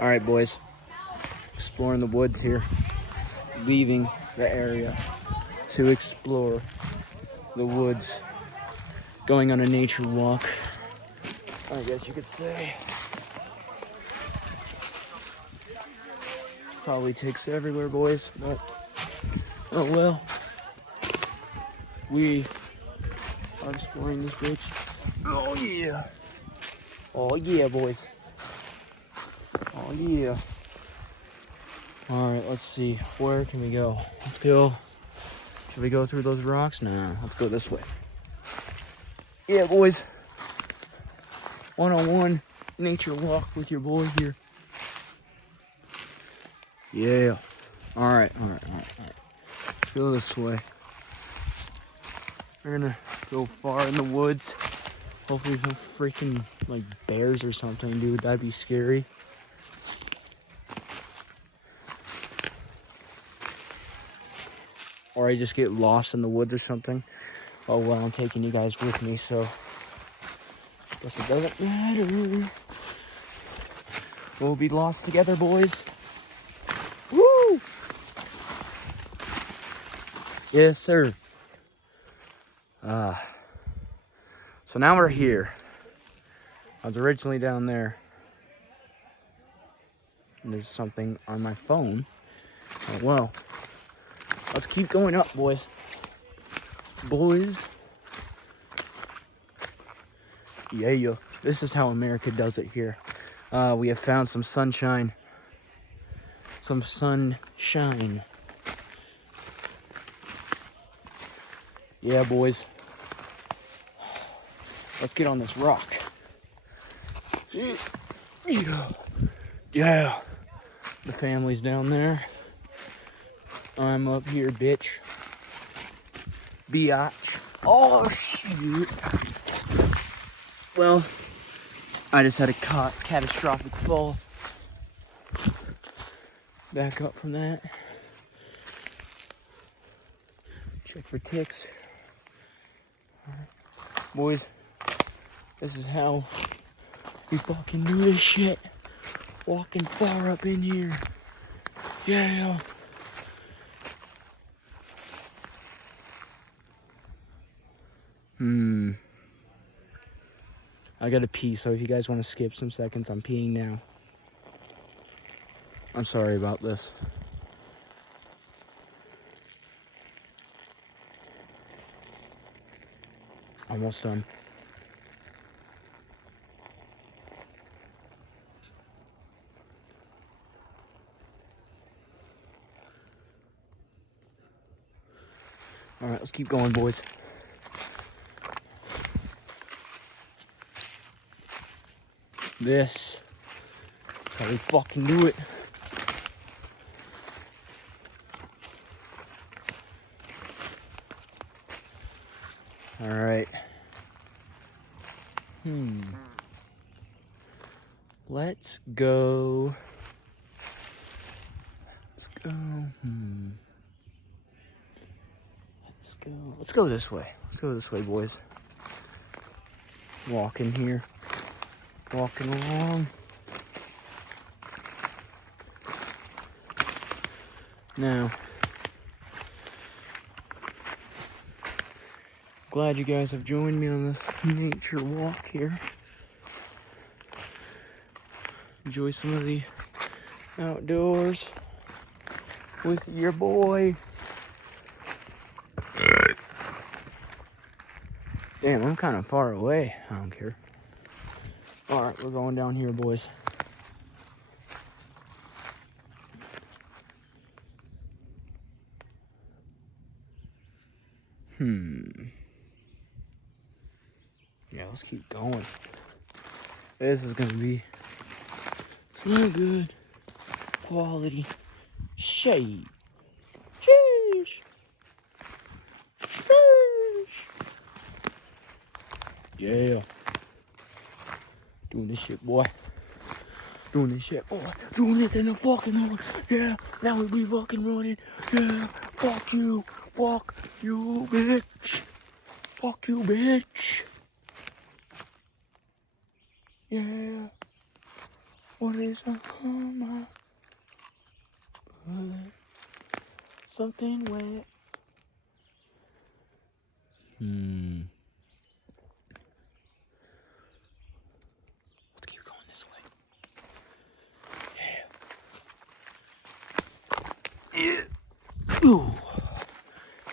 All right, boys. Exploring the woods here. Leaving the area to explore the woods. Going on a nature walk, I guess you could say. Probably takes everywhere, boys, but oh well. We are exploring this bitch. Oh yeah. Oh yeah, boys. Oh yeah. All right, let's see. Where can we go? Let's go. Should we go through those rocks? Nah, let's go this way. Yeah, boys. One-on-one nature walk with your boy here. Yeah. All right. Let's go this way. We're gonna go far in the woods. Hopefully no freaking like bears or something, dude. That'd be scary. Or I just get lost in the woods or something. Oh well, I'm taking you guys with me, so guess it doesn't matter. We'll be lost together, boys. Woo! Yes, sir. So now we're here. I was originally down there. And there's something on my phone. Oh well. Let's keep going up, boys. Boys. Yeah. This is how America does it here. We have found some sunshine. Some sunshine. Yeah, boys. Let's get on this rock. Yeah. The family's down there. I'm up here, bitch. Biatch. Oh, shoot. Well, I just had a catastrophic fall. Back up from that. Check for ticks. Alright. Boys, this is how we fucking do this shit. Walking far up in here. Yeah. I gotta pee, so if you guys want to skip some seconds, I'm peeing now. I'm sorry about this. Almost done. All right, let's keep going, boys. This is how we fucking do it. All right. Let's go. Let's go. Let's go this way. Let's go this way, boys. Walking here. Walking along. Now, glad you guys have joined me on this nature walk here. Enjoy some of the outdoors with your boy. Damn, I'm kind of far away. I don't care. All right, we're going down here, boys. Yeah, let's keep going. This is gonna be some good quality shade. Sheesh. Sheesh. Yeah. Doing this shit, boy. Doing this shit, boy. Doing this in the fucking road. Yeah, now we be fucking running. Yeah, fuck you. Fuck you, bitch. Fuck you, bitch. Yeah. What is on my butt? Something wet. Let's keep going this way. Yeah. Ooh.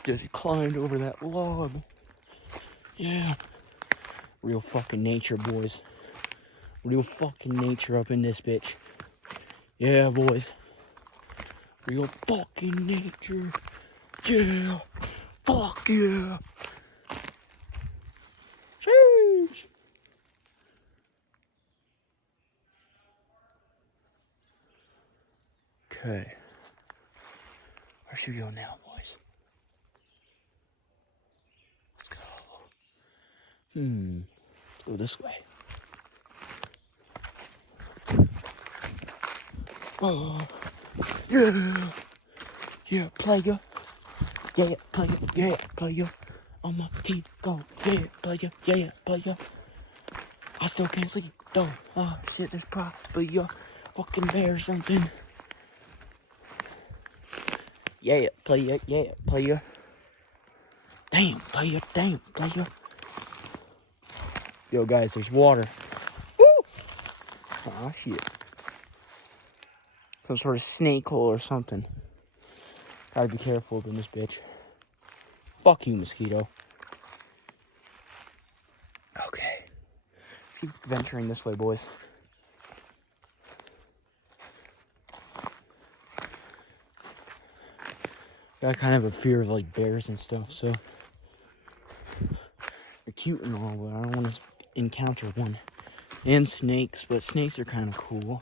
Just climbed over that log. Yeah. Real fucking nature, boys. Real fucking nature up in this bitch. Yeah, boys. Real fucking nature. Yeah. Fuck yeah. Sheesh. Okay. Where should we go now, boys? Let's go. Let's go this way. Oh. Yeah. Yeah, player. Yeah, player. Yeah, player. On my team, go. Yeah, player. Yeah, player. I still can't sleep, though. Oh, shit, there's probably a fucking bear or something. Yeah, player. Yeah, player. Damn, player. Damn, player. Yo, guys, there's water. Woo! Aw, shit. Some sort of snake hole or something. Gotta be careful in this bitch. Fuck you, mosquito. Okay. Let's keep venturing this way, boys. Got kind of a fear of like bears and stuff, so they're cute and all, but I don't want to encounter one. And snakes, but snakes are kind of cool.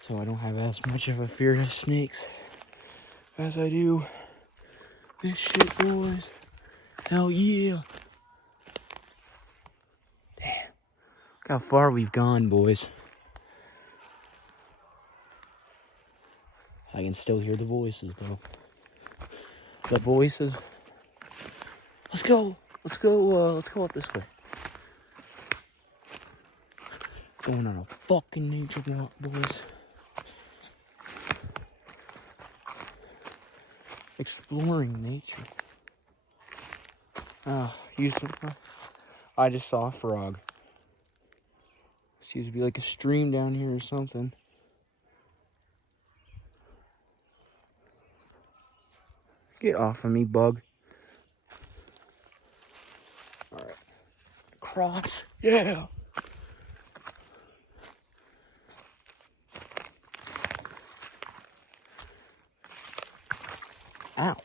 So I don't have as much of a fear of snakes as I do this shit, boys. Hell yeah. Damn. Look how far we've gone, boys. I can still hear the voices, though. The voices. Let's go. Let's go up this way. Going on a fucking nature walk, boys. Exploring nature. I just saw a frog. Seems to be like a stream down here or something. Get off of me, bug. Alright. Cross. Yeah. Ow.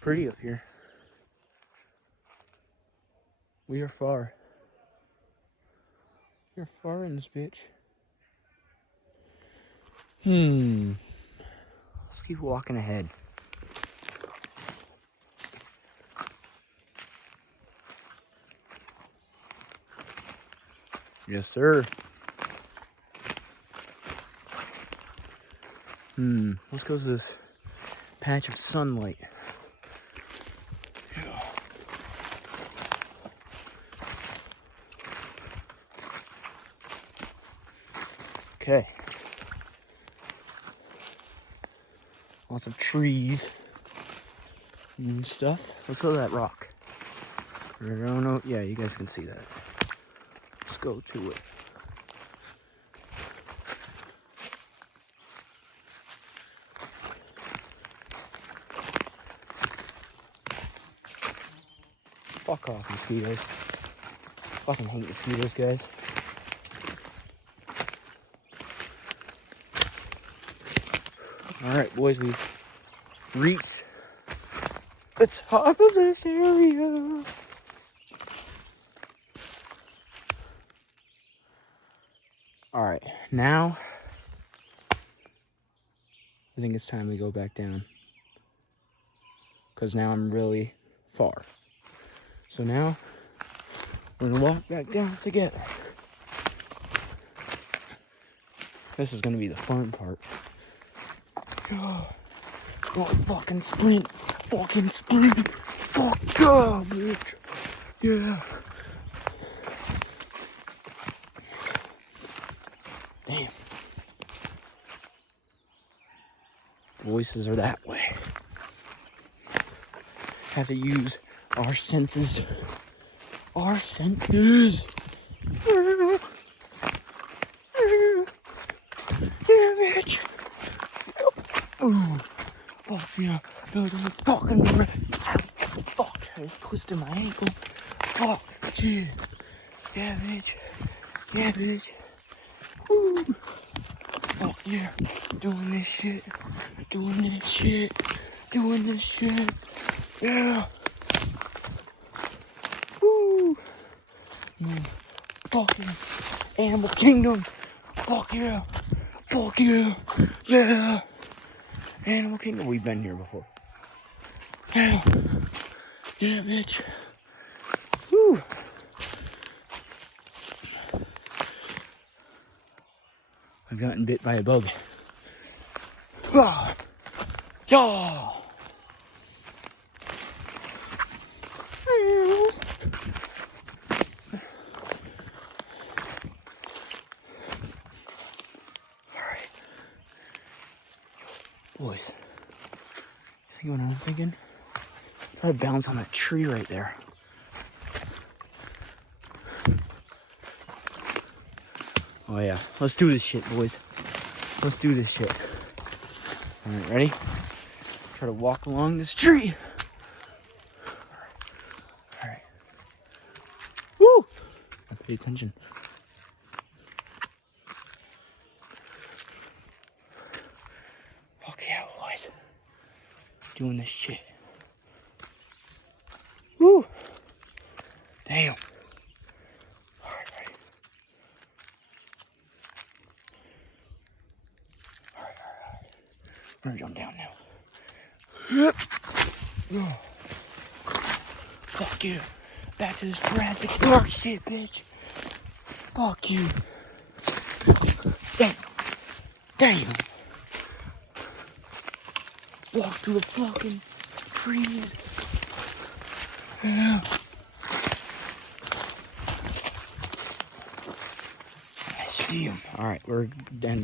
Pretty up here. We are far. We're far in this bitch. Let's keep walking ahead. Yes, sir. Let's go to this patch of sunlight. Okay. Lots of trees and stuff. Let's go to that rock. I don't know. Yeah, you guys can see that. Let's go to it. Fuck off, mosquitoes. Fucking hate mosquitoes, guys. Alright, boys, we've reached the top of this area. Alright, now I think it's time we go back down. Because now I'm really far. So now we're gonna walk back down together. This is gonna be the fun part. It's gonna fucking sprint. Fucking sprint. Fuck yeah, bitch. Yeah. Damn. Voices are that way. Have to use our senses. Our senses. Yeah, bitch. Ooh. Fuck yeah. Those are fucking red. Fuck. I just twisted my ankle. Fuck. Yeah. Yeah, bitch. Yeah, bitch. Woo. Fuck yeah. Doing this shit. Doing this shit. Doing this shit. Yeah. Woo. Mm. Fucking Animal Kingdom. Fuck yeah. Fuck yeah. Yeah. Animal Kingdom. We've been here before. Yeah. Yeah, bitch. Woo. I've gotten bit by a bug. Ah. Yeah. Alright. Boys. You think what I'm thinking? Try to bounce on that tree right there. Oh yeah. Let's do this shit, boys. Let's do this shit. Alright, ready? Try to walk along this tree. Alright. Woo! Pay attention. Okay, boys. Doing this shit. Woo! Damn. Alright, ready? Alright. I'm gonna jump down now. Oh. Fuck you. Back to this Jurassic Park shit, bitch. Fuck you. Damn. Damn. Walk through the fucking trees. Yeah. I see him. Alright, we're done.